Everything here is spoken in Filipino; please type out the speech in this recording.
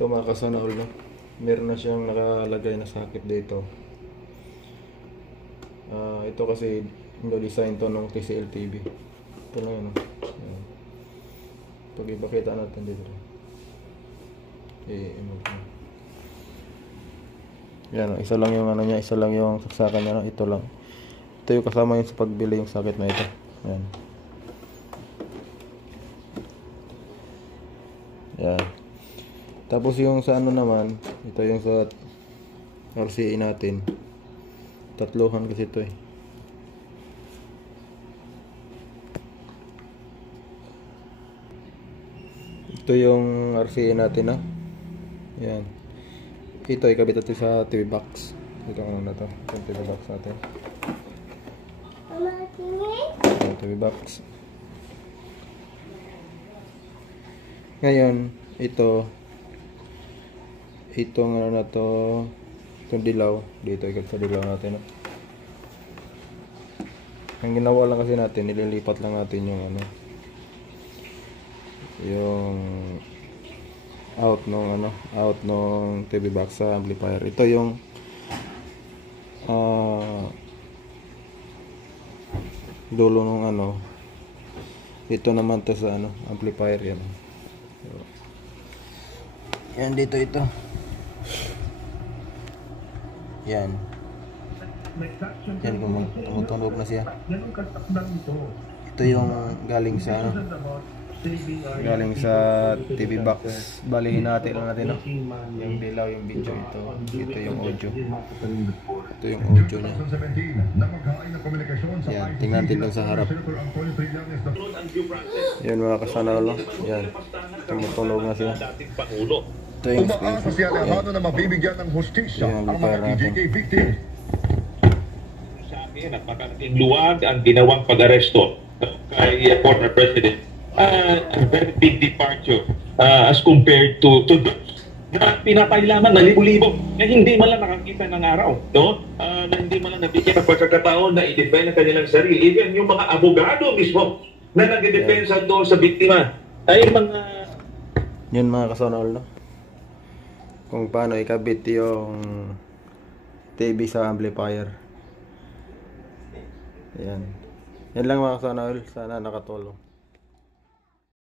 Ito mga kasana all, no? Meron na siyang nakalagay na socket dito. Ito kasi design to ng TCL TV. Ito lang yun, no? Ayan. Pag ipakita natin dito. Yan, isa lang yung ano niya, isa lang yung saksakan niya, no? Ito lang. Ito yung kasama yung sa pagbili yung socket na ito. Ayan. Yan. Tapos yung sa ano naman, ito yung sa RCA natin. Tatlohan kasi ito eh. Ito yung RCA natin, no? Yan. Ito ay kabit natin sa TV box. Ito ano na to, yung TV box natin. Yung TV box. Ngayon, itong ano na to, itong dilaw, dito ikot sa dilaw natin, no? Ang ginawa lang kasi natin, nililipat lang natin yung ano, yung out nung TV box sa amplifier. Ito yung dulo nung ano, ito naman to sa ano, amplifier yan. Yan dito ito. Yan. Yan tumutunog na siya. Ito yung galing sa ano, TV box. Balihin natin lang natin, no? Yung dilaw, yung video ito. Ito yung audio. Ito yung audio niya. Yan, tingnan natin lang sa harap. Yan mga kasana, no? Yan. Tumutunog na siya. Ito yung speaker. Yan, amplifier natin. Sa amin, napakalaking luwag ang ginawang pag-aresto kay former President. A very big departure as compared to those na pinatay lamang na libo-libo na hindi man lang nakakita ng araw, no? Na hindi man lang nabigyan ng pagkakataon na i-defend ang kanilang sarili. Even yung mga abogado mismo na nag-depensa doon sa biktima ay mga... Yun mga kasonol, no? Kung paano ikabit yung TV sa amplifier. Yan. Yan lang mga kasonol. Sana nakatulong.